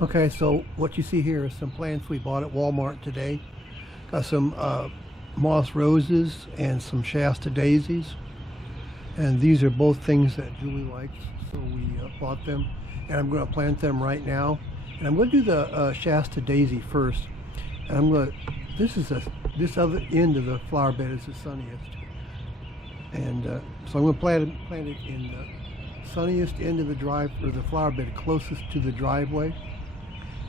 Okay, so what you see here is some plants we bought at Walmart today. Got some moss roses and some Shasta daisies. And these are both things that Julie likes, so we bought them. And I'm going to plant them right now. And I'm going to do the Shasta daisy first. And I'm going to, this other end of the flower bed is the sunniest. And so I'm going to plant it in the sunniest end of the the flower bed closest to the driveway.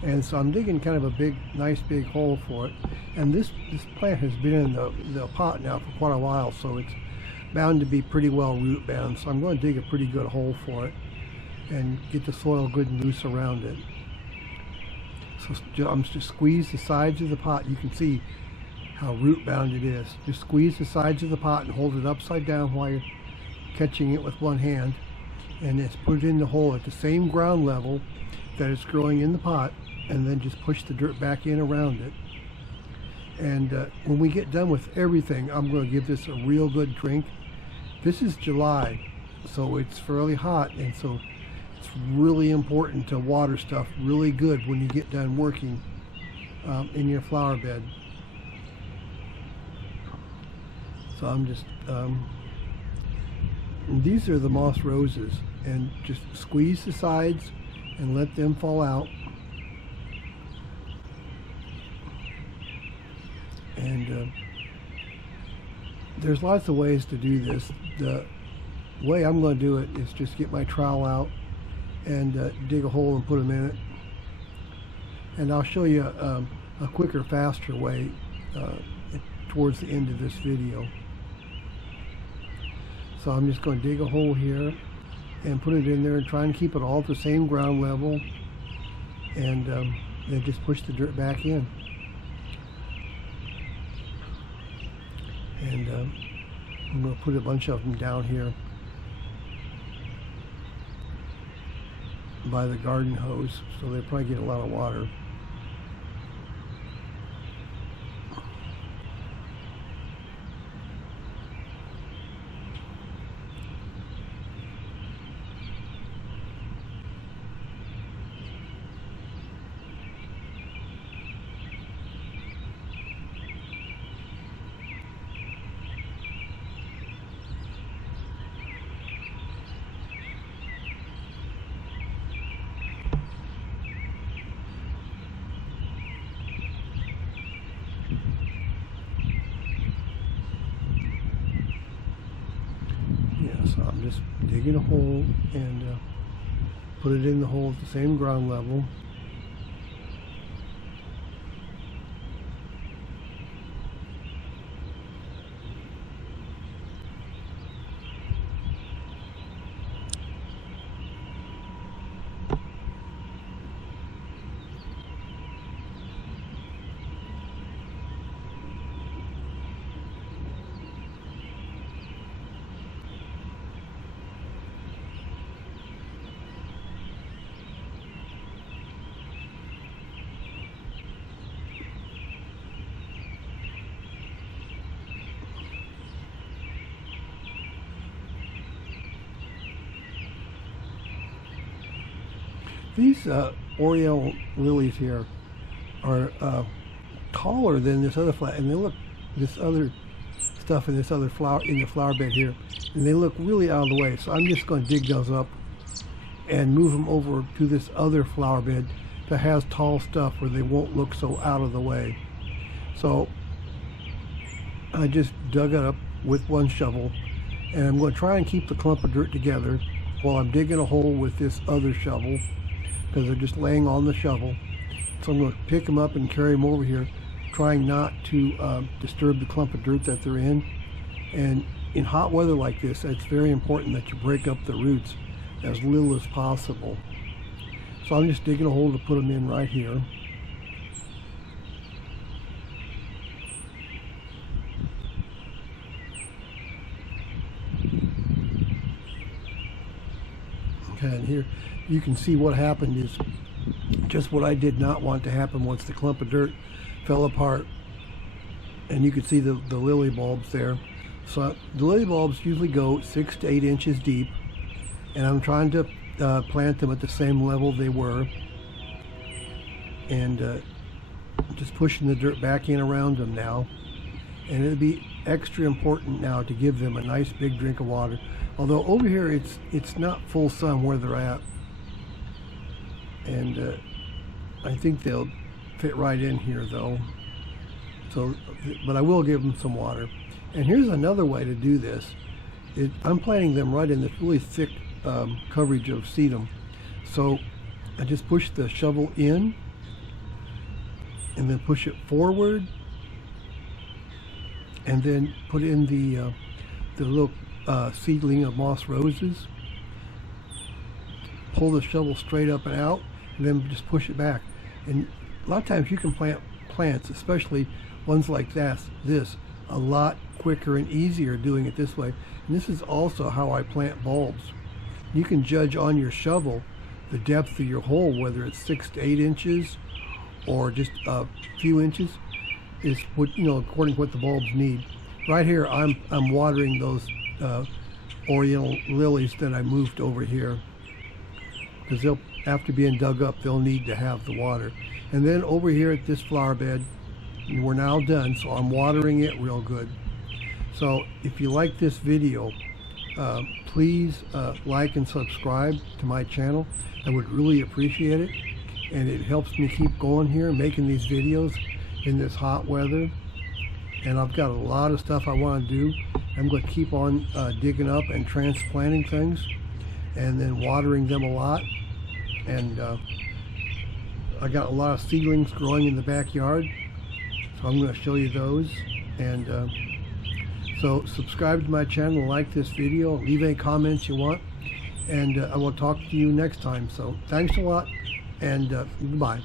And so I'm digging kind of a nice big hole for it. And this plant has been in the pot now for quite a while, so it's bound to be pretty well root bound. So I'm going to dig a pretty good hole for it and get the soil good and loose around it. So I'm just squeeze the sides of the pot. You can see how root bound it is. Just squeeze the sides of the pot and hold it upside down while you're catching it with one hand. And it's put it in the hole at the same ground level that it's growing in the pot, and then just push the dirt back in around it. And when we get done with everything, I'm going to give this a real good drink. This is July, so it's fairly hot, and so it's really important to water stuff really good when you get done working in your flower bed. So I'm just, and these are the moss roses, and just squeeze the sides and let them fall out. And there's lots of ways to do this. The way I'm going to do it is just get my trowel out and dig a hole and put them in it. And I'll show you a quicker, faster way towards the end of this video. So I'm just going to dig a hole here and put it in there and try and keep it all at the same ground level, and then just push the dirt back in. And I'm going to put a bunch of them down here by the garden hose, so they probably get a lot of water. So I'm just digging a hole and put it in the hole at the same ground level. These Oriole lilies here are taller than this other flower, and they look, this other stuff in this other flower in the flower bed here, and they look really out of the way. So I'm just going to dig those up and move them over to this other flower bed that has tall stuff where they won't look so out of the way. So I just dug it up with one shovel, and I'm going to try and keep the clump of dirt together while I'm digging a hole with this other shovel, because they're just laying on the shovel. So I'm going to pick them up and carry them over here, trying not to disturb the clump of dirt that they're in. And in hot weather like this, it's very important that you break up the roots as little as possible. So I'm just digging a hole to put them in right here. Okay, and here you can see what happened is just what I did not want to happen once the clump of dirt fell apart. And you can see the lily bulbs there. So the lily bulbs usually go 6 to 8 inches deep, and I'm trying to plant them at the same level they were. and just pushing the dirt back in around them now. And it'll be extra important now to give them a nice big drink of water. Although over here it's not full sun where they're at, and I think they'll fit right in here though. So, but I will give them some water. And here's another way to do this. I'm planting them right in this really thick coverage of sedum. So I just push the shovel in and then push it forward, and then put in the little seedling of moss roses. Pull the shovel straight up and out, and then just push it back. And a lot of times you can plant plants, especially ones like this, a lot quicker and easier doing it this way. And this is also how I plant bulbs. You can judge on your shovel the depth of your hole, whether it's 6 to 8 inches or just a few inches, is what, you know, according to what the bulbs need. Right here, I'm watering those oriental lilies that I moved over here, because they'll, after being dug up, they'll need to have the water. And then over here at this flower bed, we're now done, so I'm watering it real good. So if you like this video, please like and subscribe to my channel. I would really appreciate it, and it helps me keep going here, making these videos in this hot weather. And I've got a lot of stuff I want to do. I'm going to keep on digging up and transplanting things, and then watering them a lot. And I got a lot of seedlings growing in the backyard, so I'm going to show you those. And so subscribe to my channel, like this video, leave any comments you want, and I will talk to you next time. So thanks a lot, and goodbye.